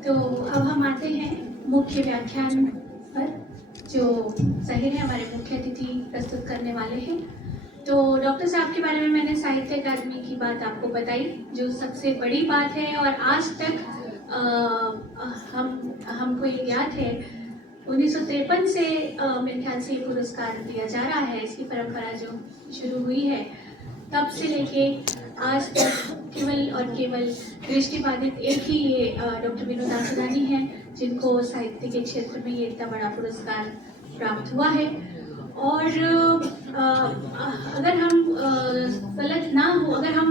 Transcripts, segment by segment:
तो अब हम आते हैं मुख्य व्याख्यान पर, जो जाहिर है हमारे मुख्य अतिथि प्रस्तुत करने वाले हैं। तो डॉक्टर साहब के बारे में मैंने साहित्य अकादमी की बात आपको बताई, जो सबसे बड़ी बात है। और आज तक हमको ये याद है 1953 से मेरे ख्याल से ये पुरस्कार दिया जा रहा है। इसकी परंपरा जो शुरू हुई है तब से लेके आज तक केवल और केवल दृष्टिबाधित एक ही ये डॉक्टर विनोद आसरानी हैं जिनको साहित्य के क्षेत्र में ये इतना बड़ा पुरस्कार प्राप्त हुआ है। और अगर हम गलत ना हो, अगर हम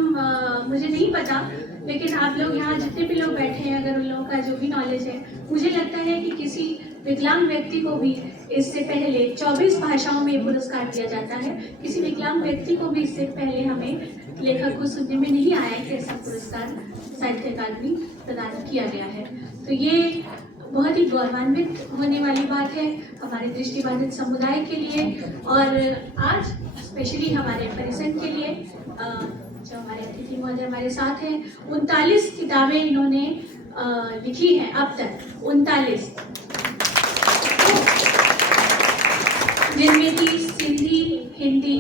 मुझे नहीं पता, लेकिन आप लोग यहाँ जितने भी लोग बैठे हैं, अगर उन लोगों का जो भी नॉलेज है, मुझे लगता है कि किसी विकलांग व्यक्ति को भी इससे पहले 24 भाषाओं में ये पुरस्कार दिया जाता है। किसी विकलांग व्यक्ति को भी इससे पहले हमें लेखक को सुनने में नहीं आया कि ऐसा पुरस्कार साहित्य अकादमी प्रदान किया गया है। तो ये बहुत ही गौरवान्वित होने वाली बात है हमारे दृष्टिबाधित समुदाय के लिए, और आज स्पेशली हमारे परिसर के लिए। जो हमारे अतिथि महोदय हमारे साथ हैं, 39 किताबें इन्होंने लिखी हैं अब तक, 39, जिनमें की सिंधी, हिंदी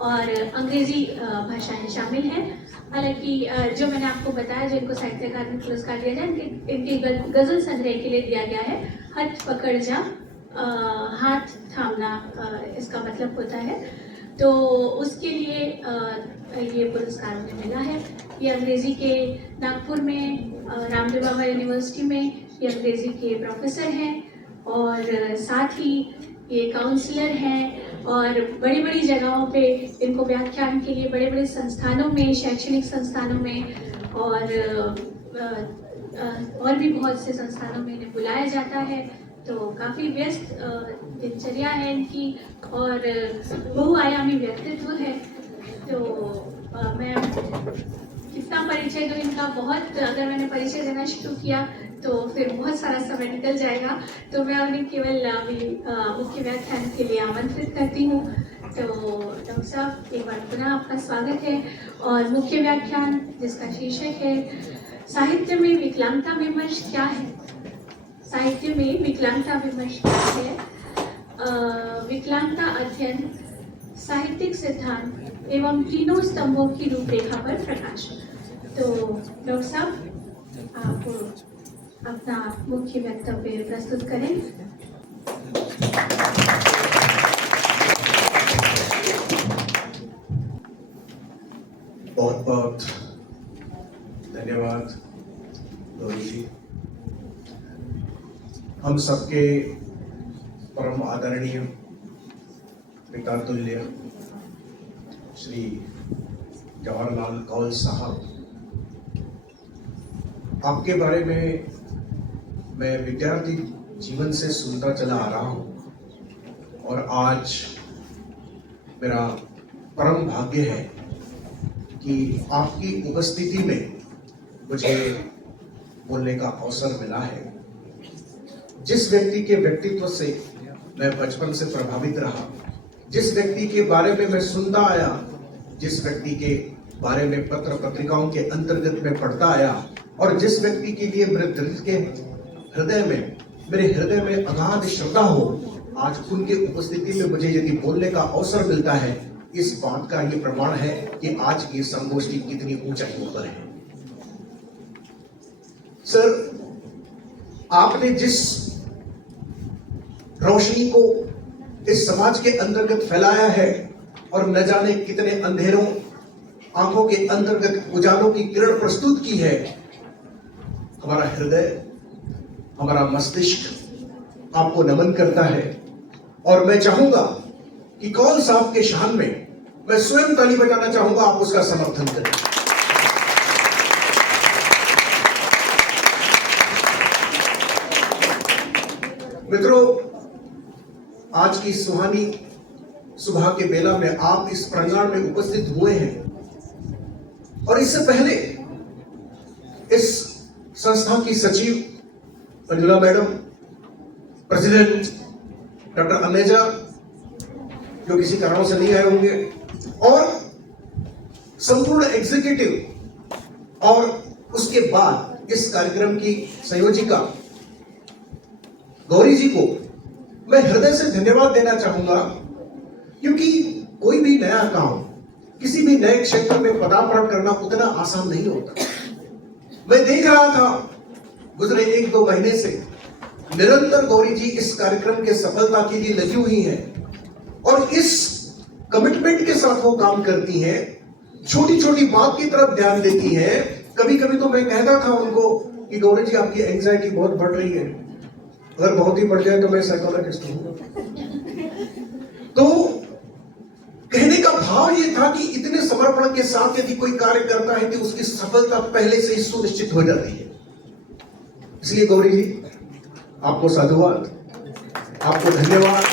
और अंग्रेजी भाषाएं शामिल हैं। हालांकि जो मैंने आपको बताया, जिनको साहित्य अकादमी पुरस्कार दिया जाए, इनके गजल संग्रह के लिए दिया गया है हाथ पकड़ जा, हाथ थामना इसका मतलब होता है। तो उसके लिए ये पुरस्कार उन्हें मिला है। ये अंग्रेजी के नागपुर में रामदेव बाबा यूनिवर्सिटी में ये अंग्रेजी के प्रोफेसर हैं, और साथ ही ये काउंसलर हैं, और बड़ी बड़ी जगहों पे इनको व्याख्यान के लिए बड़े बड़े संस्थानों में, शैक्षणिक संस्थानों में और भी बहुत से संस्थानों में इन्हें बुलाया जाता है। तो काफ़ी व्यस्त दिनचर्या है इनकी, और बहुआयामी व्यक्तित्व है। तो मैं कितना परिचय दूँ इनका, बहुत, अगर मैंने परिचय देना शुरू किया तो फिर बहुत सारा समय निकल जाएगा। तो मैं उन्हें केवल अभी मुख्य व्याख्यान के लिए आमंत्रित करती हूँ। तो डॉक्टर साहब, एक बार पुनः आपका स्वागत है। और मुख्य व्याख्यान जिसका शीर्षक है साहित्य में विकलांगता विमर्श क्या है, साहित्य में विकलांगता विमर्श क्या है, विकलांगता अध्ययन, साहित्यिक सिद्धांत एवं तीनों स्तंभों की रूपरेखा पर प्रकाश। तो डॉक्टर साहब, आप अपना मुख्य वक्तव्य प्रस्तुत करें। बहुत बहुत धन्यवाद गौरी जी। हम सबके परम आदरणीय पिता तुल्य श्री जवाहरलाल कौल साहब, आपके बारे में मैं विद्यार्थी जीवन से सुनता चला आ रहा हूँ, और आज मेरा परम भाग्य है कि आपकी उपस्थिति में मुझे बोलने का अवसर मिला है। जिस व्यक्ति के व्यक्तित्व से मैं बचपन से प्रभावित रहा, जिस व्यक्ति के बारे में मैं सुनता आया, जिस व्यक्ति के बारे में पत्र पत्रिकाओं के अंतर्गत में पढ़ता आया, और जिस व्यक्ति के लिए मेरे हृदय में अगाध श्रद्धा हो, आज उनके उपस्थिति में मुझे यदि बोलने का अवसर मिलता है, इस बात का ये प्रमाण है कि आज की संगोष्ठी कितनी ऊंचाइयों पर है। सर, आपने जिस रोशनी को इस समाज के अंतर्गत फैलाया है, और न जाने कितने अंधेरों आंखों के अंतर्गत उजालों की किरण प्रस्तुत की है, हमारा हृदय, हमारा मस्तिष्क आपको नमन करता है। और मैं चाहूंगा कि कौल साहब के शान में मैं स्वयं ताली बजाना चाहूंगा, आप उसका समर्थन करें। मित्रों, आज की सुहानी सुबह के बेला में आप इस प्रांगण में उपस्थित हुए हैं, और इससे पहले इस संस्था की सचिव मंजुला मैडम, प्रेसिडेंट डॉक्टर अमेजा, जो किसी कारणों से नहीं आए होंगे, और संपूर्ण एग्जीक्यूटिव, और उसके बाद इस कार्यक्रम की संयोजिका गौरी जी को मैं हृदय से धन्यवाद देना चाहूंगा, क्योंकि कोई भी नया काम, किसी भी नए क्षेत्र में पदार्पण करना उतना आसान नहीं होता। मैं देख रहा था गुजरे 1-2 महीने से निरंतर गौरी जी इस कार्यक्रम के सफलता के लिए लगी हुई हैं और इस कमिटमेंट के साथ वो काम करती हैं, छोटी छोटी बात की तरफ ध्यान देती हैं। कभी कभी तो मैं कहता था उनको कि गौरी जी आपकी एंजाइटी बहुत बढ़ रही है, अगर बहुत ही बढ़ जाए तो मैं साइकोलॉजिस्ट हूं। तो कहने का भाव ये था कि इतने समर्पण के साथ यदि कोई कार्य करता है कि उसकी सफलता पहले से ही सुनिश्चित हो जाती है। इसलिए गौरी जी आपको साधुवाद, आपको धन्यवाद।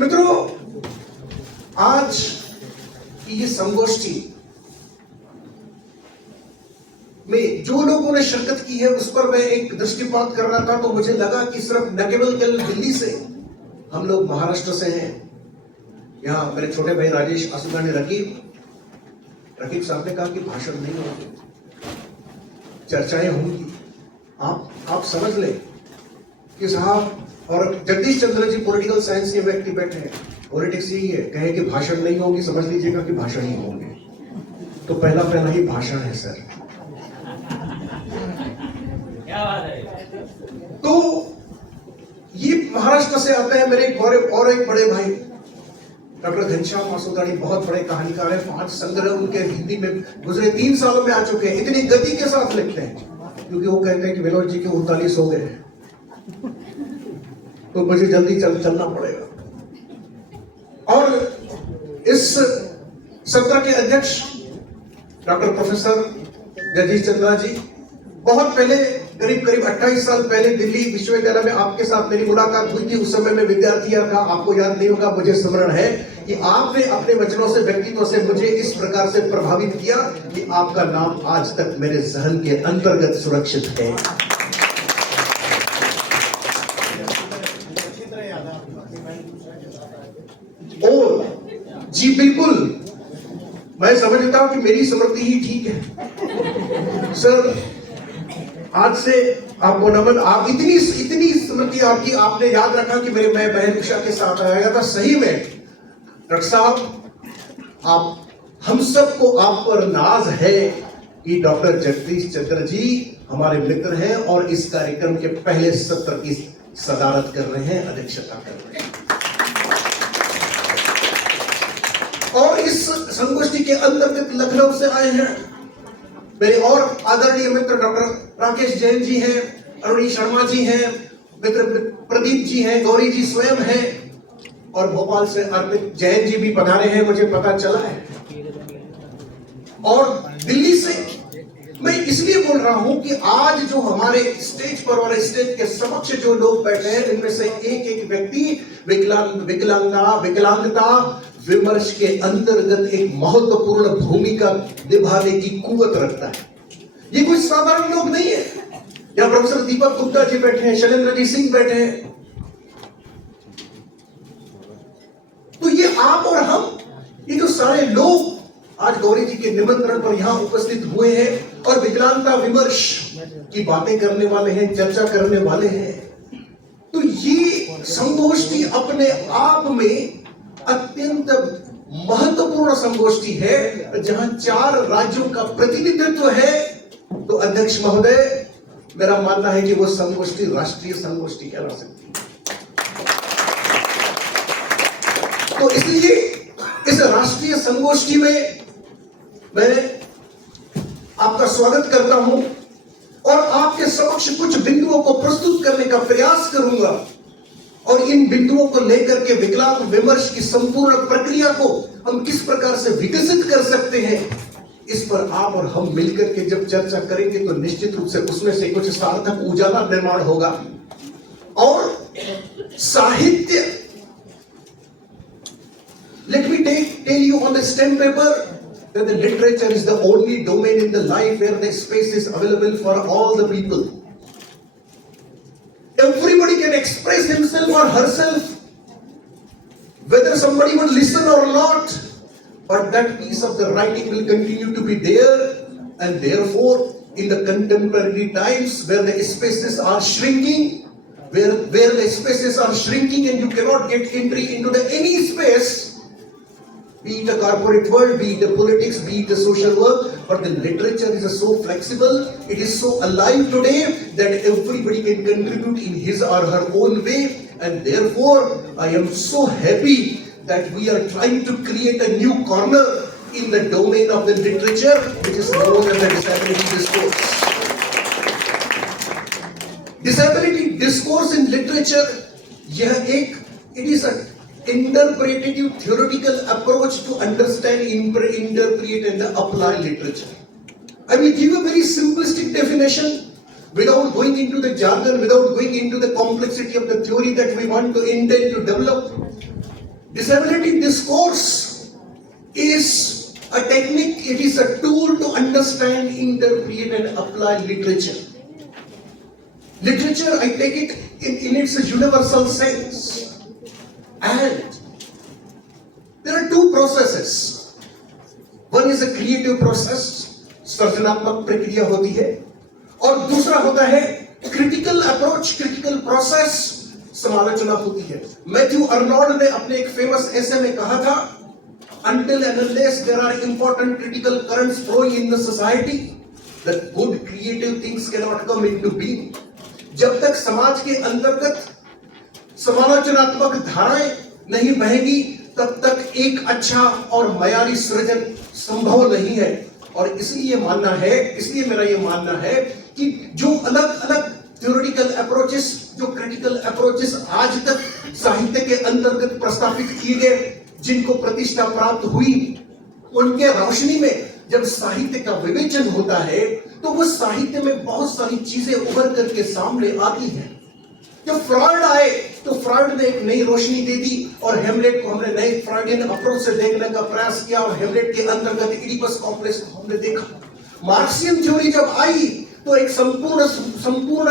मित्रों, आज की ये संगोष्ठी में जो लोगों ने शिरकत की है उस पर मैं एक दृष्टिपात कर रहा था, तो मुझे लगा कि सिर्फ न केवल दिल्ली से, हम लोग महाराष्ट्र से हैं। यहाँ मेरे छोटे भाई राजेश आसुगा ने रकीब साहब ने कहा कि भाषण नहीं होंगे, चर्चाएं होंगी। आप समझ लें कि साहब, और जगदीश चंद्र जी पॉलिटिकल साइंस के व्यक्ति बैठे हैं, पॉलिटिक्स यही है, कहे कि भाषण नहीं होंगी, समझ लीजिएगा कि भाषण ही होंगे। तो पहला ही भाषण है सर। क्या बात है। तो ये महाराष्ट्र से आते हैं मेरे और एक बड़े भाई डॉक्टर घनश्याम मासुदानी, बहुत बड़े कहानीकार हैं। 5 संग्रह उनके हिंदी में गुजरे 3 सालों में आ चुके हैं। इतनी गति के साथ लिखते हैं क्योंकि वो कहते हैं कि विनोद जी के 39 हो गए तो मुझे जल्दी चलना पड़ेगा। और इस सत्र के अध्यक्ष डॉक्टर प्रोफेसर जगदीश चंद्रा जी, बहुत पहले करीब 28 साल पहले दिल्ली विश्वविद्यालय में आपके साथ मेरी मुलाकात हुई थी। उस समय मैं विद्यार्थी था, आपको याद नहीं होगा, मुझे स्मरण है कि आपने अपने वचनों से, व्यक्तित्व से मुझे इस प्रकार से प्रभावित किया कि आपका नाम आज तक मेरे जहन के अंतर्गत सुरक्षित है। और जी बिल्कुल, मैं समझता हूं कि मेरी स्मृति ही ठीक है सर। आज से आपको नमन। आप इतनी स्मृति आपकी, आपने याद रखा कि मैं बहन उषा के साथ आया था। सही में डॉक्टर साहब, आप हम सबको आप पर नाज है कि डॉक्टर जगदीश चंद्र जी हमारे मित्र हैं और इस कार्यक्रम के पहले सत्र की सदारत कर रहे हैं, अध्यक्षता कर रहे हैं। और इस संगोष्ठी के अंतर्गत लखनऊ से आए हैं मेरे और आदरणीय मित्र डॉक्टर राकेश जैन जी हैं, अरुणी शर्मा जी हैं, मित्र प्रदीप जी हैं, गौरी जी स्वयं हैं, और भोपाल से अर्पित जैन जी भी पधारे हैं, मुझे पता चला है। और दिल्ली से मैं इसलिए बोल रहा हूं कि आज जो हमारे स्टेज पर और स्टेज के समक्ष जो लोग बैठे हैं, इनमें से एक व्यक्ति विकलांगता विमर्श के अंतर्गत एक महत्वपूर्ण भूमिका निभाने की कुवत रखता है। ये कोई साधारण लोग नहीं है। यहाँ प्रोफेसर दीपक गुप्ता जी बैठे हैं, शैलेंद्र जी सिंह बैठे हैं। तो ये आप और हम, ये जो सारे लोग आज गौरी जी के निमंत्रण पर यहाँ उपस्थित हुए हैं और विकलांगता विमर्श की बातें करने वाले हैं, चर्चा करने वाले हैं, तो ये संगोष्ठी अपने आप में अत्यंत महत्वपूर्ण संगोष्ठी है, जहां 4 राज्यों का प्रतिनिधित्व है। तो अध्यक्ष महोदय, मेरा मानना है कि वो संगोष्ठी राष्ट्रीय संगोष्ठी कहला सकती है। तो इसलिए इस राष्ट्रीय संगोष्ठी में मैं आपका स्वागत करता हूं और आपके समक्ष कुछ बिंदुओं को प्रस्तुत करने का प्रयास करूंगा, और इन बिंदुओं को लेकर के विकलांग विमर्श की संपूर्ण प्रक्रिया को हम किस प्रकार से विकसित कर सकते हैं, इस पर आप और हम मिलकर के जब चर्चा करेंगे तो निश्चित रूप से उसमें से कुछ सार्थक उजाला निर्माण होगा। और साहित्य, let me tell you on the stem paper that the literature is the only domain in the life where the space is available for all the people. Everybody can express himself or herself, whether somebody would listen or not, but that piece of the writing will continue to be there, and therefore in the contemporary times where the spaces are shrinking, where the spaces are shrinking and you cannot get entry into the any space, be it a corporate world, be it a politics, be it a social work, but the literature is so flexible, it is so alive today that everybody can contribute in his or her own way. And therefore I am so happy that we are trying to create a new corner in the domain of the literature, which is known as the disability discourse. Disability discourse in literature, it is a interpretative theoretical approach to understand, interpret and apply literature. I will give a very simplistic definition without going into the jargon, without going into the complexity of the theory that we want to intend to develop. Disability discourse is a technique, it is a tool to understand, interpret and apply literature. Literature, I take it in its universal sense. And there are two processes. One is a creative process, सृजनात्मक प्रक्रिया होती है, और दूसरा होता है critical approach, critical process, समालोचना होती है. मैथ्यू अर्नोल्ड ने अपने एक फेमस एसे में कहा था, until and unless there are important critical currents flowing in the society, the good creative things cannot come into being. जब तक समाज के अंतर्गत समालोचनात्मक धाराएं नहीं बहेंगी, तब तक एक अच्छा और मयारी सृजन संभव नहीं है. और इसलिए मेरा ये मानना है कि जो अलग अलग थ्योरेटिकल अप्रोचेस, जो क्रिटिकल अप्रोचेस आज तक साहित्य के अंतर्गत प्रस्तावित किए गए, जिनको प्रतिष्ठा प्राप्त हुई, उनके रोशनी में जब साहित्य का विवेचन होता है तो वो साहित्य में बहुत सारी चीजें उभर करके सामने आती हैं. जब फ्रॉइड आए तो फ्रॉइड ने एक नई रोशनी दे दी और हेमलेट को हमने नए फ्रॉइडियन अप्रोच से देखने का प्रयास किया और हेमलेट के अंतर्गत इडिपस कॉम्प्लेक्स को हमने देखा. मार्क्सियन थ्योरी जब आई तो एक संपूर्ण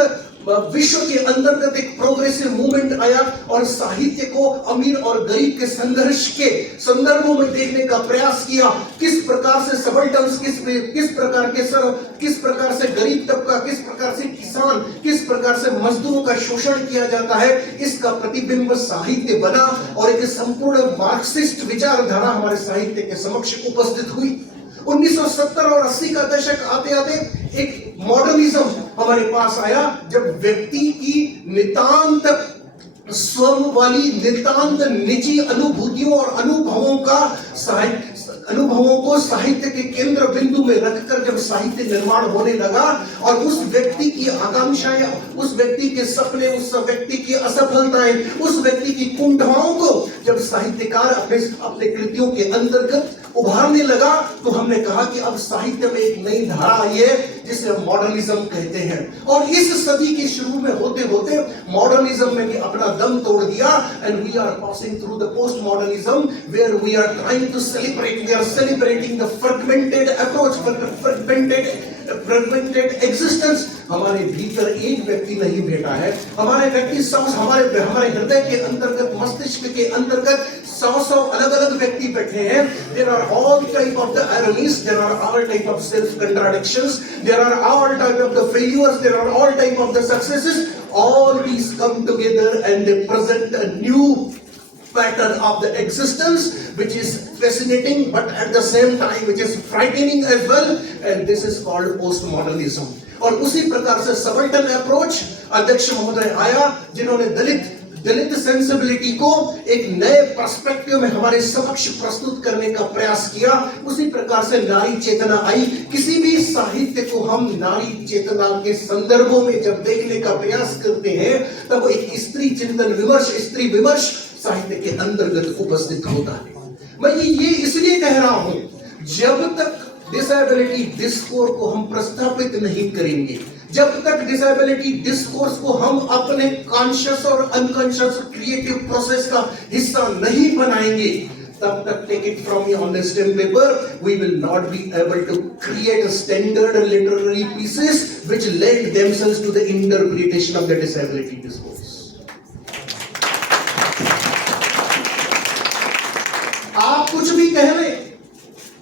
विश्व के अंतर्गत एक प्रोग्रेसिव मूवमेंट आया और साहित्य को अमीर और गरीब के संघर्ष के संदर्भों में देखने का प्रयास किया. किस प्रकार से सबल्टन्स, किस प्रकार से गरीब तबका, किस प्रकार से किसान, किस प्रकार से मजदूरों का शोषण किया जाता है, इसका प्रतिबिंब साहित्य बना और एक संपूर्ण मार्क्सिस्ट विचारधारा हमारे साहित्य के समक्ष उपस्थित हुई. 1970 और 80 का दशक आते आते एक मॉडर्निज्म हमारे पास आया, जब व्यक्ति की नितांत स्वयं वाली, नितांत निजी अनुभूतियों और अनुभवों को साहित्य के केंद्र बिंदु में रखकर जब साहित्य निर्माण होने लगा और उस व्यक्ति की आकांक्षाएं, उस व्यक्ति के सपने, उस व्यक्ति की असफलताएं, उस व्यक्ति की कुंठाओं को जब साहित्यकार अपने कृतियों के अंतर्गत उभारने लगा, तो हमने कहा कि अब साहित्य में एक नई धारा आई है जिसे हम मॉडर्निज्म कहते हैं. और इस सदी के शुरू में होते होते मॉडर्निज्म में भी अपना दम तोड़ दिया. And we are passing through the post modernism where we are trying to celebrating the fragmented approach, fragmented existence. हमारे भीतर एक व्यक्ति नहीं बैठा है, हमारे हृदय के अंतर्गत, मस्तिष्क के अंतर्गत 100 अलग अलग व्यक्ति बैठे हैं. There are all type of the ironies, there are all type of self contradictions, there are all type of the failures, there are all type of the successes. All these come together and they present a new pattern of the existence which is fascinating but at the same time which is frightening as well, and this is called postmodernism. और उसी प्रकार से subaltern approach अध्यक्ष महोदय आया, जिन्होंने दलित sensibility को एक नए पर्सपेक्टिव में हमारे समक्ष प्रस्तुत करने का प्रयास किया. उसी प्रकार से नारी चेतना आई. किसी भी साहित्य को हम नारी चेतना के संदर्भों में जब देखने का प्रयास करते हैं तब एक स्त्री चिंतन विमर्श, स्त्री विमर्श साहित्य के अंतर्गत उपस्थित होता है. मैं ये इसलिए कह रहा हूं, जब तक डिसेबिलिटी डिस्कोर्स को हम प्रस्तावित नहीं करेंगे, जब तक डिसेबिलिटी डिस्कोर्स को हम अपने कॉन्शियस और अनकॉन्शियस क्रिएटिव प्रोसेस का हिस्सा नहीं बनाएंगे, तब तक, take it from me on the stem paper, we will not be able to create a standard literary pieces which lend themselves to the interpretation of the disability discourse. आप कुछ भी कह रहे,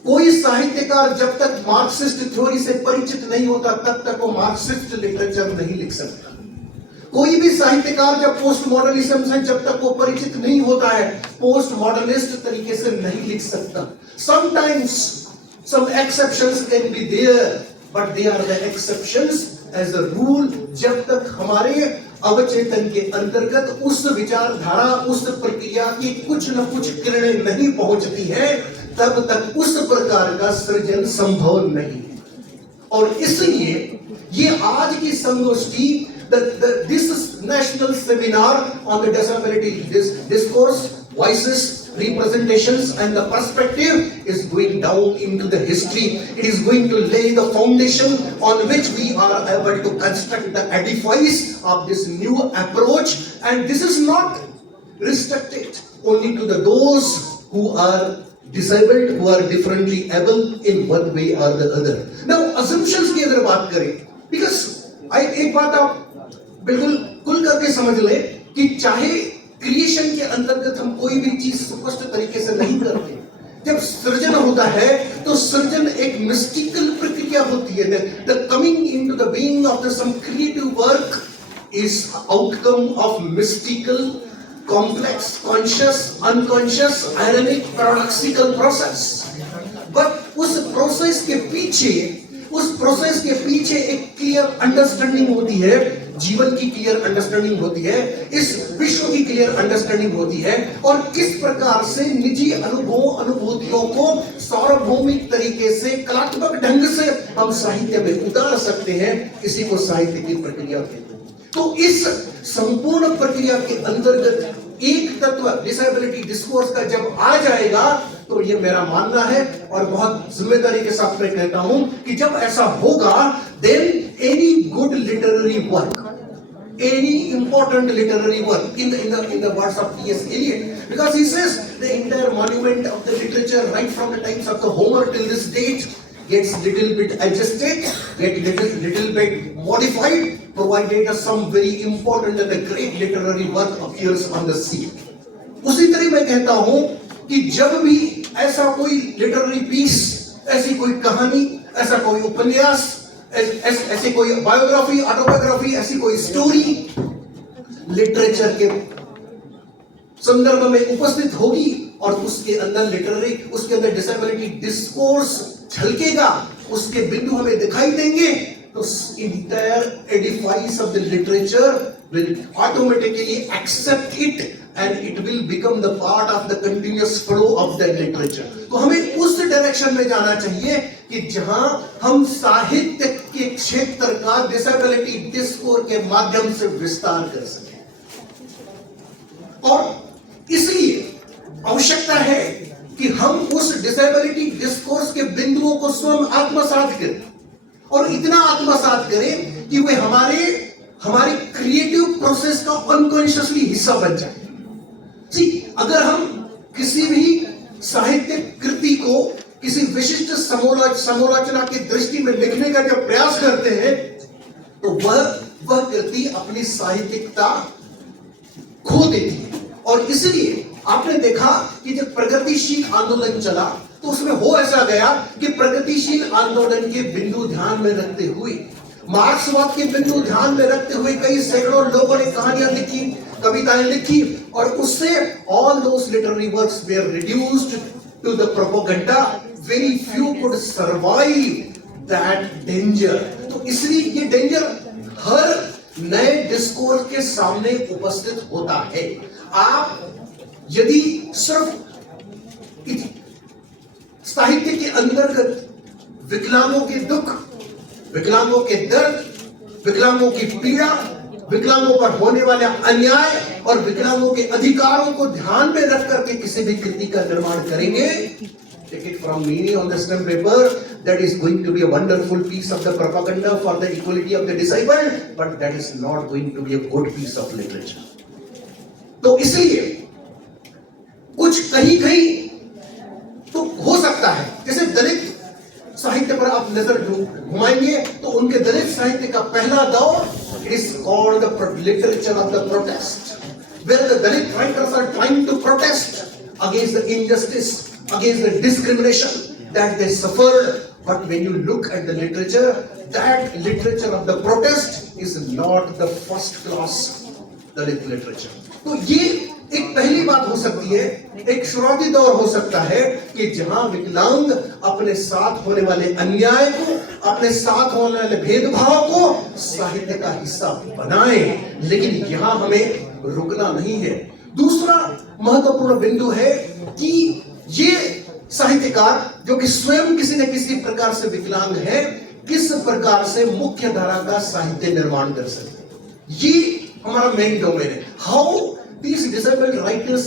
कोई साहित्यकार जब तक मार्क्सिस्ट थ्योरी से परिचित नहीं होता तब तक वो मार्क्सिस्ट लिटरेचर नहीं लिख सकता। कोई भी साहित्यकार जब पोस्ट मॉडर्निज्म से जब तक वो परिचित नहीं होता है पोस्ट मॉडर्निस्ट तरीके से नहीं लिख सकता। Sometimes some exceptions can be there but they are the exceptions as a rule. जब तक हमारे अवचेतन के अंतर्गत उस विचारधारा उस प्रक्रिया की कुछ न कुछ किरणें नहीं पहुंचती है तब तक उस प्रकार का सृजन संभव नहीं है। और इसलिए ये आज की संगोष्ठी this national seminar on the disability discourse, voices, representations and the perspective is going down into the history. It is going to lay the foundation on which we are able to construct the edifice of this new approach, and this is not restricted only to those who are disabled, who are differently able in one way or the other. Now assumptions की अगर बात करें, because एक बात आप बिल्कुल खुल करके समझ ले कि चाहे क्रिएशन के अंतर्गत हम कोई भी चीज स्पष्ट तरीके से नहीं करते, जब सृजन होता है तो सृजन एक मिस्टिकल प्रक्रिया होती है। The coming into the being of the some creative work is outcome of mystical complex conscious unconscious ironic paradoxical process. But उस प्रोसेस के पीछे एक क्लियर अंडरस्टैंडिंग होती है, जीवन की क्लियर अंडरस्टैंडिंग होती है, इस विश्व की क्लियर अंडरस्टैंडिंग होती है, और किस प्रकार से निजी अनुभूतियों को सार्वभौमिक तरीके से कलात्मक ढंग से हम साहित्य में उतार सकते हैं, इसी को साहित्य की प्रक्रिया कहते हैं। तो इस संपूर्ण प्रक्रिया के अंतर्गत एक तत्व डिसेबिलिटी डिस्कोर्स का जब आ जाएगा तो ये मेरा मानना है और बहुत जिम्मेदारी के साथ मैं कहता हूं कि जब ऐसा होगा then any good literary work, any important literary work in the words of T.S. Eliot, because he says the entire monument of the literature right from the times of the Homer till this date gets little bit adjusted, get little bit modified, provided some very important and a great literary work appears on the scene. उसी तरह मैं कहता हूं कि जब भी ऐसा कोई लिटरेरी पीस, ऐसी कोई कहानी, ऐसा कोई उपन्यास, ऐसी कोई बायोग्राफी, ऑटोबायोग्राफी, ऐसी कोई स्टोरी लिटरेचर के संदर्भ में उपस्थित होगी और उसके अंदर लिटरेरी, उसके अंदर डिसेबिलिटी डिस्कोर्स झलकेगा, उसके बिंदु हमें दिखाई देंगे, तो entire edifice of the literature will automatically accept it and it will become the part of the continuous flow of the literature. तो हमें उस डायरेक्शन में जाना चाहिए कि जहां हम साहित्य के क्षेत्र का डिसेबिलिटी डिस्कोर्स के माध्यम से विस्तार कर सकें। और इसलिए आवश्यकता है कि हम उस डिसेबिलिटी डिस्कोर्स के बिंदुओं को स्वयं आत्मसात करें और इतना आत्मसात करें कि वे हमारे क्रिएटिव प्रोसेस का अनकॉन्शियसली हिस्सा बन जाए। जी, अगर हम किसी भी साहित्यिक कृति को किसी विशिष्ट समालोचना की दृष्टि में लिखने का जब प्रयास करते हैं तो वह कृति अपनी साहित्यिकता खो देती है। और इसलिए आपने देखा कि जब प्रगतिशील आंदोलन चला तो उसमें हो ऐसा गया कि प्रगतिशील आंदोलन के बिंदु ध्यान में रखते हुए, मार्क्सवाद के बिंदु ध्यान में रखते हुए कई सैकड़ों लोगों ने कहानियां लिखी, कविताएं लिखी, और उससे all those literary works were reduced to the propaganda. Very few could survive that danger. तो इसलिए ये डेंजर हर नए डिस्कोर्स के सामने उपस्थित होता है। आप यदि सिर्फ साहित्य के अंतर्गत विकलांगों के दुख, विकलांगों के दर्द, विकलांगों की पीड़ा, विकलांगों पर होने वाले अन्याय और विकलांगों के अधिकारों को ध्यान में रख करके किसी भी कृति का निर्माण करेंगे, take it from me on the stamp paper, that is going to be a wonderful piece of the propaganda for the equality of the disabled, but that is not going to be a good piece of literature. तो इसलिए कुछ कहीं तो हो सकता है, जैसे दलित साहित्य पर आप नजर घुमाएंगे तो उनके दलित साहित्य का पहला दौर is called the literature of the protest, where the Dalit writers are trying to protest against the injustice, against the discrimination, that they suffered. But when you look at the literature, that literature of the protest is not the first class Dalit literature. तो ये एक पहली बात हो सकती है, एक शुरुआती दौर हो सकता है कि जहां विकलांग अपने साथ होने वाले अन्याय को, अपने साथ होने वाले भेदभाव को साहित्य का हिस्सा बनाए, लेकिन यहां हमें रुकना नहीं है। दूसरा महत्वपूर्ण बिंदु है कि ये साहित्यकार जो कि स्वयं किसी न किसी प्रकार से विकलांग है, किस प्रकार से मुख्य धारा का साहित्य निर्माण कर सकते, ये हमारा मेन डोमेन है। How these disabled writers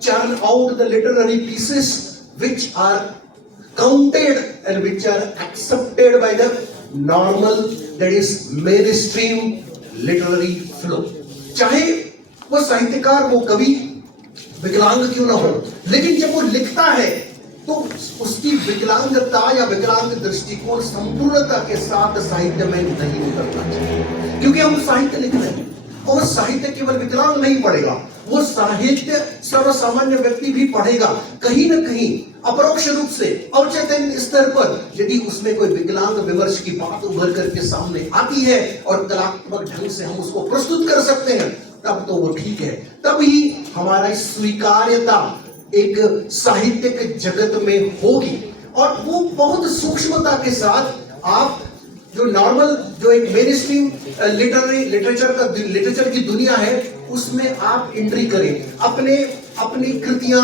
churn out the literary pieces which are counted and which are accepted by the normal, that is mainstream literary flow। चाहे वो साहित्यकार, वो कवि विकलांग क्यों ना हो, लेकिन जब वो लिखता है तो उसकी विकलांगता या विकलांग दृष्टिकोण संपूर्णता के साथ साहित्य में नहीं उतरना चाहिए, क्योंकि हम साहित्य लिख रहे हैं और साहित्य केवल विकलांग नहीं पढ़ेगा, वो साहित्य सर्वसामान्य व्यक्ति भी पढ़ेगा कहीं न कहीं अपरोक्ष रूप से अवचेतन स्तर पर। यदि उसमें कोई विकलांग विमर्श की बात उभर करके सामने आती है और कलात्मक ढंग से हम उसको प्रस्तुत कर सकते हैं, तब तो वो ठीक है, तब ही हमारा स्वीकार्यता एक साहित्यिक जगत में होगी। और वो बहुत सूक्ष्मता के साथ आप जो नॉर्मल, जो एक मेन स्ट्रीम लिटरेचर की दुनिया है, उसमें आप एंट्री करें, अपनी कृतियां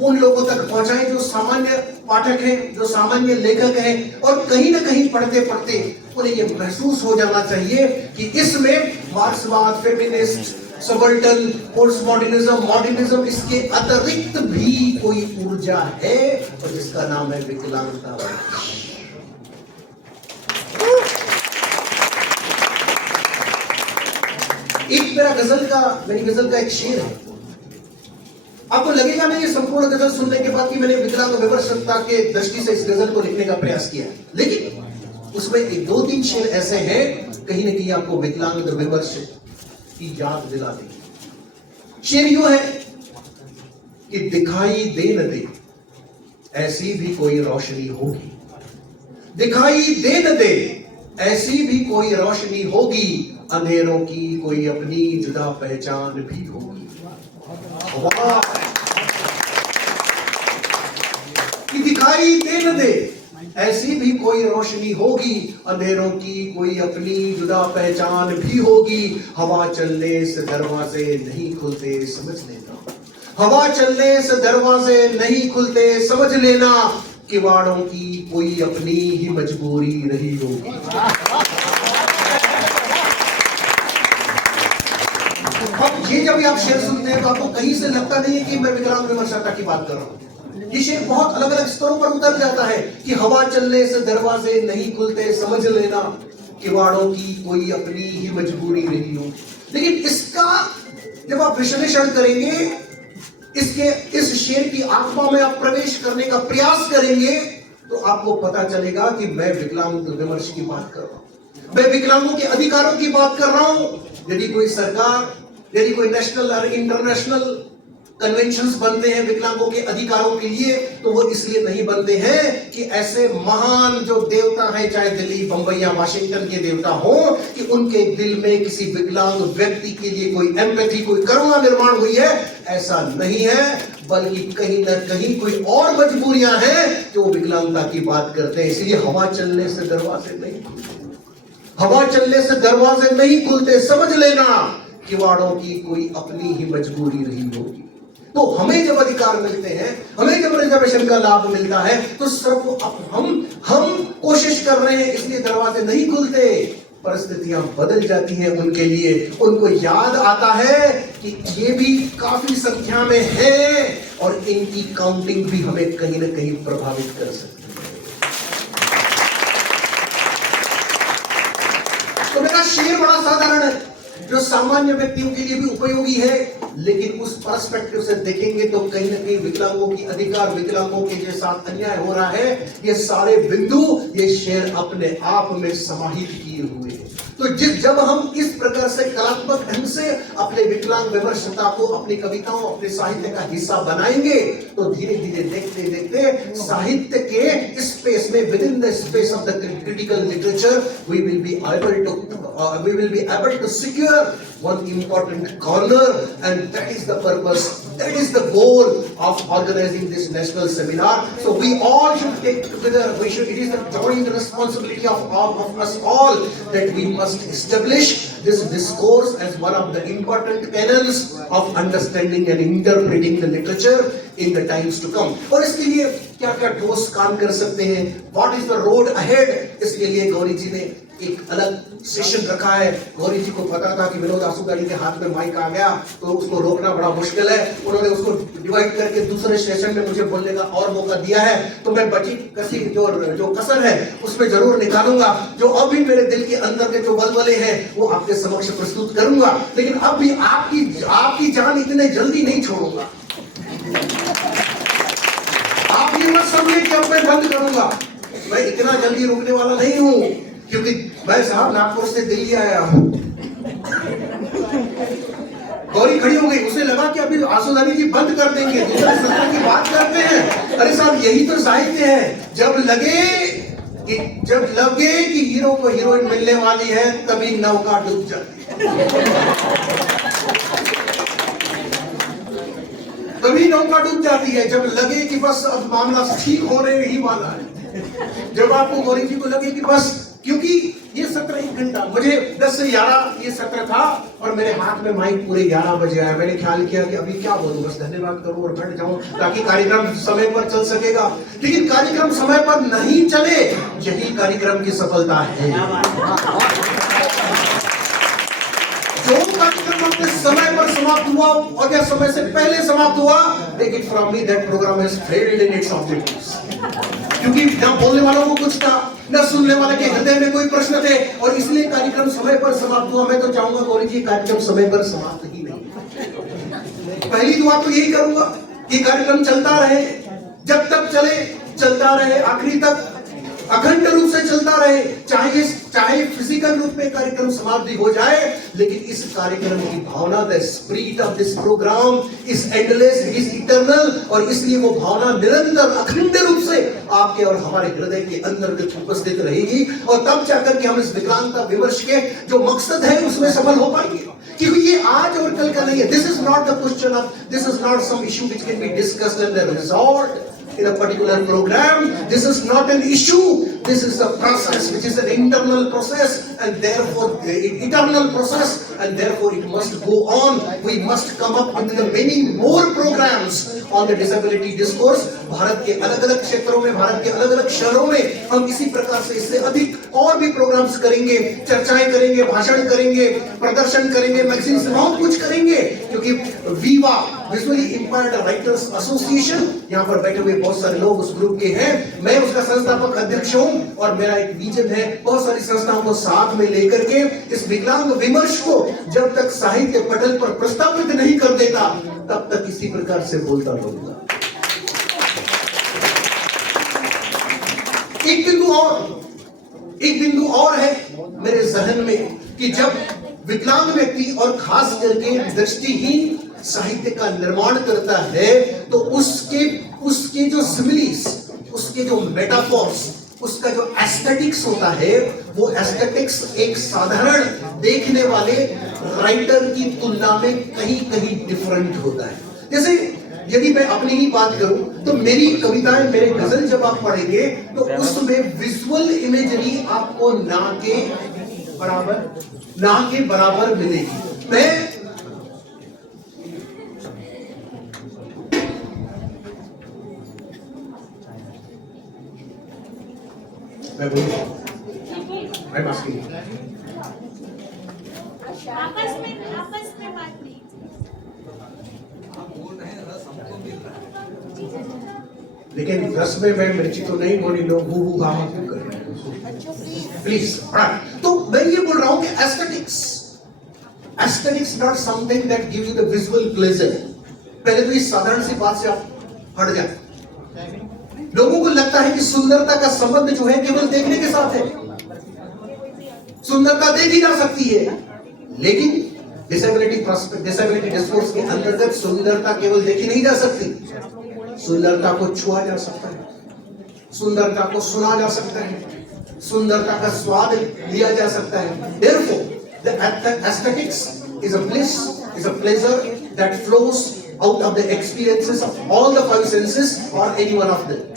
उन लोगों तक पहुंचाएं जो सामान्य पाठक हैं, जो सामान्य लेखक हैं, और कहीं ना कहीं पढ़ते पढ़ते उन्हें ये महसूस हो जाना चाहिए कि इसमें मार्क्सवाद, feminist, subaltern, post modernism, modernism, इसके अतिरिक्त भी कोई ऊर्जा है और जिसका नाम है विकलांगता। एक मेरी गजल का एक शेर है, आपको लगेगा नहीं ये संपूर्ण गजल सुनने के बाद कि मैंने विकलांग विमर्शकता के दृष्टि से इस गजल को लिखने का प्रयास किया, लेकिन उसमें एक दो तीन शेर ऐसे हैं कहीं न कहीं आपको विकलांग विमर्श की याद दिला देगी। शेर यूं है कि दिखाई दे न दे ऐसी भी कोई रोशनी होगी, दिखाई दे न दे ऐसी भी कोई रोशनी होगी, अंधेरों की कोई अपनी जुदा पहचान भी होगी। कि दिखाई दे न दे ऐसी भी कोई रोशनी होगी, अंधेरों की कोई अपनी जुदा पहचान भी होगी। हवा चलने से दरवाजे नहीं खुलते समझ लेना, हवा चलने से दरवाजे नहीं खुलते समझ लेना, किवाड़ों की कोई अपनी ही मजबूरी रही होगी। अब ये जब आप शेर सुनते हैं तो आपको कहीं से लगता नहीं है कि मैं विकलांग विमर्शकता की बात कर रहा हूं। ये शेर बहुत अलग अलग स्तरों पर उतर जाता है कि हवा चलने से दरवाजे नहीं खुलते समझ लेना, किवाड़ों की कोई अपनी ही मजबूरी रही हो। लेकिन इसका जब आप विश्लेषण करेंगे, इस शेर की आत्मा में आप प्रवेश करने का प्रयास करेंगे, तो आपको पता चलेगा कि मैं विकलांग विमर्श की बात कर रहा हूं, मैं विकलांगों के अधिकारों की बात कर रहा हूं। यदि कोई सरकार, यदि कोई नेशनल और इंटरनेशनल कन्वेंशंस बनते हैं विकलांगों के अधिकारों के लिए, तो वो इसलिए नहीं बनते हैं कि ऐसे महान जो देवता हैं, चाहे दिल्ली, बंबई या वाशिंगटन के देवता हो, कि उनके दिल में किसी विकलांग व्यक्ति के लिए कोई एम्पैथी, कोई करुणा निर्माण हुई है। ऐसा नहीं है, बल्कि कहीं ना कहीं कोई और मजबूरियां हैं जो विकलांगता की बात करते हैं। इसलिए हवा चलने से दरवाजे नहीं खुलते, हवा चलने से दरवाजे नहीं खुलते समझ लेना, किवाड़ों की कोई अपनी ही मजबूरी रही होगी। तो हमें जब अधिकार मिलते हैं, हमें जब रिजर्वेशन का लाभ मिलता है, तो सब हम कोशिश कर रहे हैं, इसलिए दरवाजे नहीं खुलते, परिस्थितियां बदल जाती हैं उनके लिए। उनको याद आता है कि ये भी काफी संख्या में है और इनकी काउंटिंग भी हमें कहीं ना कहीं प्रभावित कर सकती है। तो मेरा शेर बड़ा साधारण है, जो सामान्य व्यक्तियों के लिए भी उपयोगी है, लेकिन उस पर्सपेक्टिव से देखेंगे तो कहीं ना कहीं विकलांगों की अधिकार, विकलांगों के जो साथ अन्याय हो रहा है, ये सारे बिंदु ये शेर अपने आप में समाहित किए किए हुए हैं। तो जब हम इस प्रकार से कलात्मक ढंग से अपने विकलांग विमर्शता को अपनी कविताओं, अपने साहित्य का हिस्सा बनाएंगे, तो धीरे धीरे देखते देखते साहित्य के स्पेस में, with in the space of the critical literature, we will be able to secure one important corner, and that is the purpose, that is the goal of organizing this national seminar. So we all should take together, it is the joint responsibility of us all that we must establish this discourse as one of the important canals of understanding and interpreting the literature in the times to come. और इसके लिए क्या क्या ठोस काम कर सकते हैं, what is the road ahead, इसके लिए गौरी जी ने एक अलग सेशन रखा है। गौरी जी को पता था कि विनोद आसूदानी के हाथ में माइक आ गया तो उसको रोकना बड़ा मुश्किल है, उन्होंने उसको डिवाइड करके दूसरे सेशन में मुझे बोलने का और मौका दिया है। तो मैं बची कसी जो कसर है उसमें जरूर निकालूंगा, जो अभी मेरे दिल के अंदर के जो बलबले हैं वो आपके समक्ष प्रस्तुत करूंगा, लेकिन अब भी आपकी जान इतने जल्दी नहीं छोड़ूंगा। आप ये मत समझिए कि अब मैं बंद करूंगा, मैं इतना जल्दी रुकने वाला नहीं हूं, क्योंकि मैं साहब नागपुर से दिल्ली आया हूं। गौरी खड़ी हो गई, उसे लगा कि अभी आसूदानी जी बंद कर देंगे, दूसरे सत्र की बात करते हैं। अरे साहब यही तो साहित्य है, जब लगे कि हीरो को हीरोइन मिलने वाली है तभी नौका डूब जाती है, तभी नौका डूब जाती है, जब लगे कि बस अब मामला ठीक होने ही वाला है। जब आपको गौरी जी को लगे कि बस, क्योंकि ये सत्र 1 घंटा, मुझे 10 से 11 ये सत्र था और मेरे हाथ में माइक पूरे 11 बजे आया। मैंने ख्याल किया कि अभी क्या बोलूं, बस धन्यवाद करूं और बैठ जाऊं ताकि कार्यक्रम समय पर चल सकेगा। लेकिन कार्यक्रम समय पर नहीं चले, यही कार्यक्रम की सफलता है। जो कार्यक्रम अपने समय पर समाप्त हुआ और या समय से पहले समाप्त हुआ, take it from me, that programme has failed in its objectives. क्योंकि न बोलने वालों को कुछ था, न सुनने वाले के हृदय में कोई प्रश्न थे, और इसलिए कार्यक्रम समय पर समाप्त हुआ। मैं तो चाहूंगा गौरी जी कार्यक्रम समय पर समाप्त ही नहीं। पहली दुआ तो यही करूंगा कि कार्यक्रम चलता रहे, जब तक चले चलता रहे, आखिरी तक अखंड रूप से चलता रहे, चाहे फिजिकल रूप में कार्यक्रम समाप्ति हो जाए, लेकिन इस कार्यक्रम की भावना, the spirit of this programme is endless, is eternal, और इसलिए वो भावना निरंतर अखंड रूप से आपके और हमारे हृदय के अंदर उपस्थित रहेगी, और तब जाकर के हम इस विकलांगता विमर्श के जो मकसद है उसमें सफल हो पाएंगे। क्योंकि ये आज और कल का नहीं है, this is not the question of, this is not some issue which can be discussed and resolved in a particular program. This is not an issue, this is a process which is an internal process, and therefore eternal process, and therefore it must go on. We must come up with many more programs on the disability discourse. Bharat के अलग अलग क्षेत्रों में, भारत के अलग अलग शहरों में हम इसी प्रकार से इससे अधिक और भी प्रोग्राम्स करेंगे, चर्चाएं करेंगे, भाषण करेंगे, प्रदर्शन करेंगे, मैगजीन से बहुत कुछ करेंगे, क्योंकि वीवा, विजुअली इंपायर्ड राइटर्स एसोसिएशन, यहाँ पर बैठे हुए बहुत सारे लोग उस ग्रुप के हैं, मैं उसका संस्थापक अध्यक्ष हूं, और मेरा एक विजन है बहुत सारी संस्थाओं को साथ में लेकर के इस विकलांग विमर्श को जब तक साहित्य पटल पर प्रस्तावित नहीं कर देता तब तक इसी प्रकार से बोलता रहूंगा। एक बिंदु और है मेरे जहन में कि जब विकलांग व्यक्ति और खास करके दृष्टिहीन साहित्य का निर्माण करता है तो उसके जो सिमिलीज, उसके जो मेटाफोर्स, उसका जो एस्थेटिक्स होता है, वो एस्थेटिक्स एक साधारण देखने वाले राइटर की तुलना में कहीं कहीं डिफरेंट होता है। जैसे यदि मैं अपनी ही बात करूं तो मेरी कविताएं, मेरे गजल जब आप पढ़ेंगे तो उसमें विजुअल इमेजरी आपको ना के बराबर मिलेगी। मैं आपस में बात नहीं, लेकिन रस में मैं मिर्ची तो नहीं बोली, लोग हु हा क्यों कर रहे हैं, प्लीज। तो मैं ये बोल रहा हूं कि aesthetics not something that give you the visual pleasure. पहले तो इस साधारण सी बात से आप हट जाए। लोगों को लगता है कि सुंदरता का संबंध जो है केवल देखने के साथ है, सुंदरता देखी जा सकती है, लेकिन डिसेबिलिटी डिस्कोर्स के अंतर्गत सुंदरता केवल देखी नहीं जा सकती, सुंदरता को छुआ जा सकता है, सुंदरता को सुना जा सकता है, सुंदरता का स्वाद लिया जा सकता है। Therefore, the aesthetics is a bliss, is a pleasure that flows out of the experiences of all the five senses or any one of them.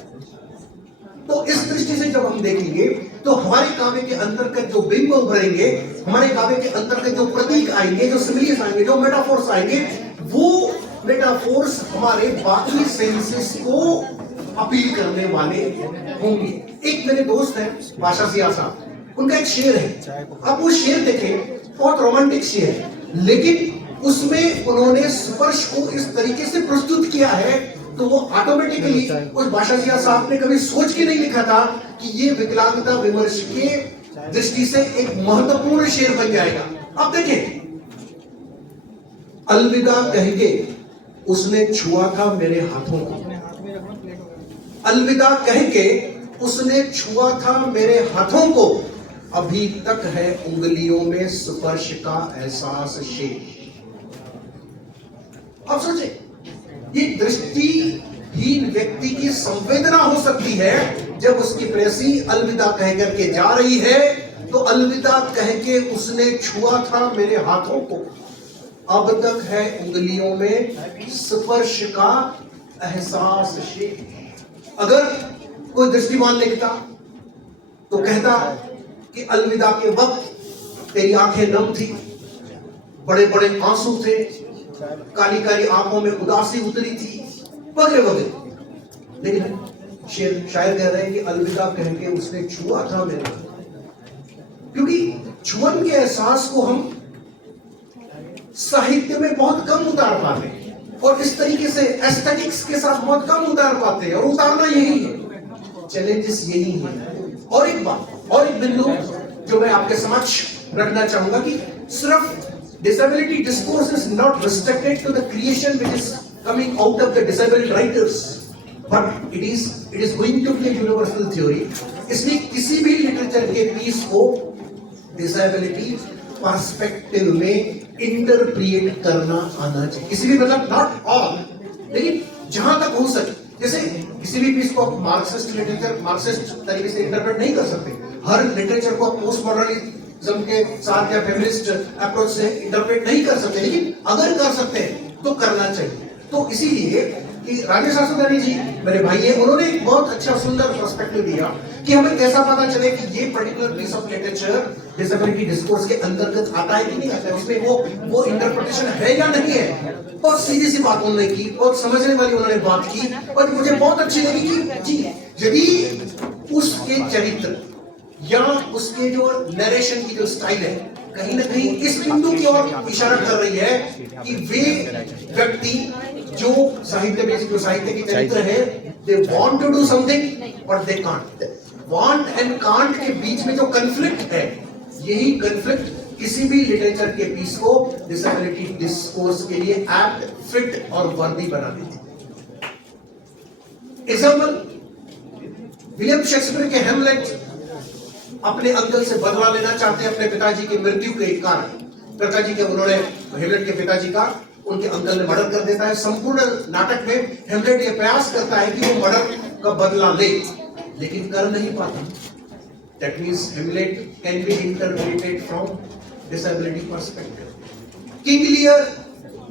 तो इस दृष्टि से जब हम देखेंगे तो हमारे काव्य के अंतर्गत जो बिंब उभरेंगे, हमारे काव्य के अंतर्गत जो प्रतीक आएंगे, जो सिमिलीज आएंगे, जो मेटाफोर्स आएंगे, वो मेटाफोर्स हमारे बाकी सेंसेस को अपील करने वाले होंगे। एक मेरे दोस्त है बादशाह सियाह साहब, उनका एक शेर है, आप वो शेर देखें, बहुत रोमांटिक शेर है, लेकिन उसमें उन्होंने स्पर्श को इस तरीके से प्रस्तुत किया है तो वो ऑटोमेटिकली उस बादशाह सियाह साहब ने कभी सोच के नहीं लिखा था कि ये विकलांगता विमर्श के दृष्टि से एक महत्वपूर्ण शेर बन जाएगा। अब देखें, अलविदा कह के उसने छुआ था मेरे हाथों को, अलविदा कह के उसने छुआ था मेरे हाथों को, अभी तक है उंगलियों में स्पर्श का एहसास शेष। अब सोचे, ये दृष्टिहीन व्यक्ति की संवेदना हो सकती है जब उसकी प्रेसी अलविदा कह करके जा रही है, तो अलविदा कह के उसने छुआ था मेरे हाथों को, अब तक है उंगलियों में स्पर्श का एहसास शेष। अगर कोई दृष्टिमान लिखता तो कहता कि अलविदा के वक्त तेरी आंखें नम थी, बड़े बड़े आंसू थे, काली काली आंखों में उदासी उतरी थी, वगैरह वगैरह। लेकिन शायर कह रहे हैं कि अलविदा कह के उसने छुआ था मेरे, क्योंकि छुअन के एहसास को हम साहित्य में बहुत कम उतार पाते हैं और इस तरीके से एस्थेटिक्स के साथ बहुत कम उतार पाते हैं, और उतारना यही है, चैलेंजेस यही है। और एक बात, और एक बिंदु जो मैं आपके समक्ष रखना चाहूंगा कि सिर्फ disability discourse is not restricted to the creation which is coming out of the disabled writers, but it is going to be a universal theory. इसलिए किसी भी लिटरेचर के पीस को डिसेबिलिटी पर्सपेक्टिव में इंटरप्रिएट करना आना चाहिए, किसी भी, मतलब नॉट ऑल, लेकिन जहां तक हो सके। जैसे किसी भी पीस को आप मार्क्सिस्ट लिटरेचर, मार्क्सिस्ट तरीके से इंटरप्रेट नहीं कर सकते, हर लिटरेचर को आप पोस्ट मॉडर्निज्म के साथ या फेमिनिस्ट अप्रोच से इंटरप्रेट नहीं कर सकते, लेकिन अगर कर सकते हैं तो करना चाहिए। तो इसीलिए कि राजेश आसुदानी जी मेरे भाई हैं, उन्होंने एक बहुत अच्छा सुंदर पर्सपेक्टिव दिया कि हमें कैसा पता चले कि ये particular piece of literature disability discourse के अंतर्गत आता है कि नहीं आता है, उसमें वो इंटरप्रिटेशन है या नहीं है। बहुत सीधी सी बात उन्होंने की, बहुत समझने वाली उन्होंने बात की, और मुझे बहुत अच्छी लगी कि जी यदि उसके चरित्र या उसके जो नरेशन की जो स्टाइल है कहीं ना कहीं इस बिंदु की ओर इशारा कर रही है कि वे व्यक्ति जो साहित्य में, जो साहित्य की चरित्र है, they want to do something but they can't. Want and can't के बीच में जो कन्फ्लिक्ट है, यही कन्फ्लिक्ट किसी भी लिटरेचर के पीस को डिसेबिलिटी डिस्कोर्स के लिए एप्ट, फिट और वर्दी बना देती है। एग्जाम्पल, विलियम शेक्सपियर के हेमलेट अपने अंकल से बदला लेना चाहते हैं अपने पिताजी की मृत्यु के कारण। पिताजी के, उन्होंने हेमलेट के पिताजी का उनके अंकल ने मर्डर कर देता है। संपूर्ण नाटक में हेमलेट ये प्रयास करता है कि वो मर्डर का बदला ले, लेकिन कर नहीं पाता। That means Hamlet can be interpreted from disability perspective. King Lear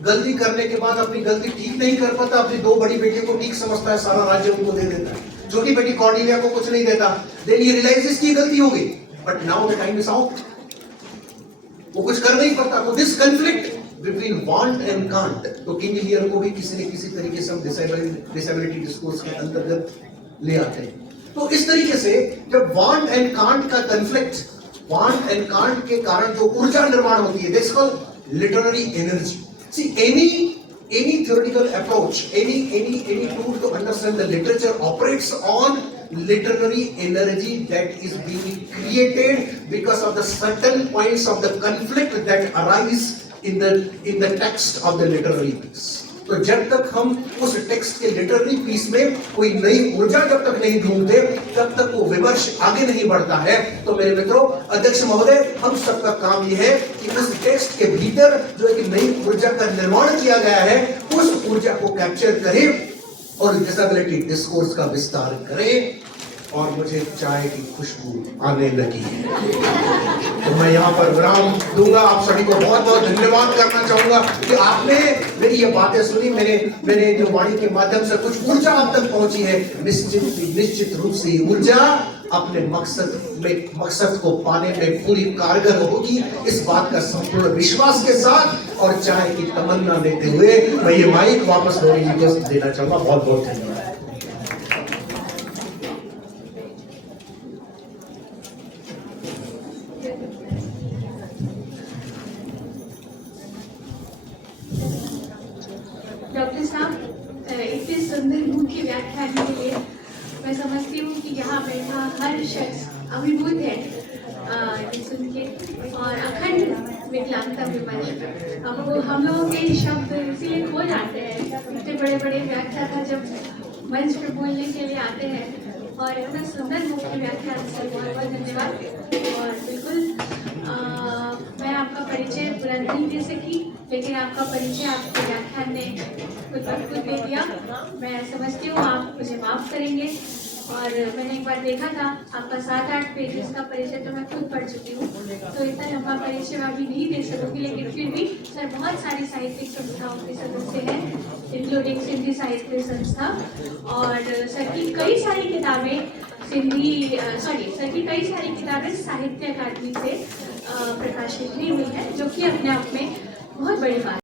गलती करने के बाद अपनी गलती ठीक नहीं कर पाता, अपनी दो बड़ी बेटियों को ठीक समझता है, सारा राज्य उनको दे देता है, छोटी बेटी कॉर्डिलिया को कुछ नहीं देता। Then he realizes कि गलती हो गई, but now the time is out. वो कुछ कर नहीं पाता। तो this conflict between want and can't, तो किंग लियर को भी किसी न किसी तरीके से हम डिसेबिलिटी डिस्कोर्स के अंतर्गत ले आते हैं। तो इस तरीके से जब वांट एंड कांट का कन्फ्लिक्ट, वांट एंड कांट के कारण जो ऊर्जा निर्माण होती है, this called literary energy. See any theoretical approach, any tool to understand the literature operates on literary energy that is being created because of the certain points of the conflict that arise in the text of the literary piece. तो जब तक हम उस text के literary piece में कोई नई ऊर्जा जब तक नहीं ढूंढते, तब तक वो विमर्श आगे नहीं बढ़ता है। तो मेरे मित्रों, अध्यक्ष महोदय, हम सबका काम यह है कि उस टेक्स्ट के भीतर जो एक नई ऊर्जा का निर्माण किया गया है, उस ऊर्जा को कैप्चर करें और डिसेबिलिटी डिस्कोर्स का विस्तार करें। और मुझे चाय की खुशबू आने लगी है, तो मैं यहाँ पर विराम दूंगा। आप सभी को बहुत बहुत धन्यवाद करना चाहूंगा कि आपने मेरी ये बातें सुनी, मेरे जो वाणी के माध्यम से कुछ ऊर्जा आप तक पहुंची है। निश्चित रूप से ऊर्जा अपने मकसद को पाने में पूरी कारगर होगी, इस बात का संपूर्ण विश्वास के साथ और चाय की तमन्ना लेते हुए मैं ये माइक वापस धोनी जी को देना चाहूंगा। बहुत बहुत धन्यवाद। डॉक्टर साहब, इतने सुंदर मुख्य व्याख्यान के लिए मैं समझती हूँ कि यहाँ बैठा हर शख्स अभिभूत है सुन के, और अखंड विकलांगता विमर्श। अब वो हम लोगों के शब्द इसीलिए खो जाते हैं, इतने बड़े बड़े व्याख्याता जब मंच पे बोलने के लिए आते हैं, और इतना सुंदर मुख्य व्याख्यान से बहुत बहुत धन्यवाद। और बिल्कुल मैं आपका परिचय तुरंत नहीं दे सकी, लेकिन आपका परिचय आपके व्याख्यान ने खुद दे दिया। मैं समझती हूँ आप मुझे माफ़ करेंगे। और मैंने एक बार देखा था आपका 7-8 पेजेस का परिचय तो मैं खुद पढ़ चुकी हूँ, तो इतना लंबा परिचय मैं अभी नहीं दे सकूँगी। लेकिन फिर भी सर बहुत सारी साहित्यिक संस्थाओं के सदस्य हैं, इंक्लूडिंग सिंधी साहित्य संस्था, और सर की कई सारी किताबें साहित्य अकादमी से प्रकाशित भी हुई है, जो कि अपने आप में बहुत बड़ी बात है।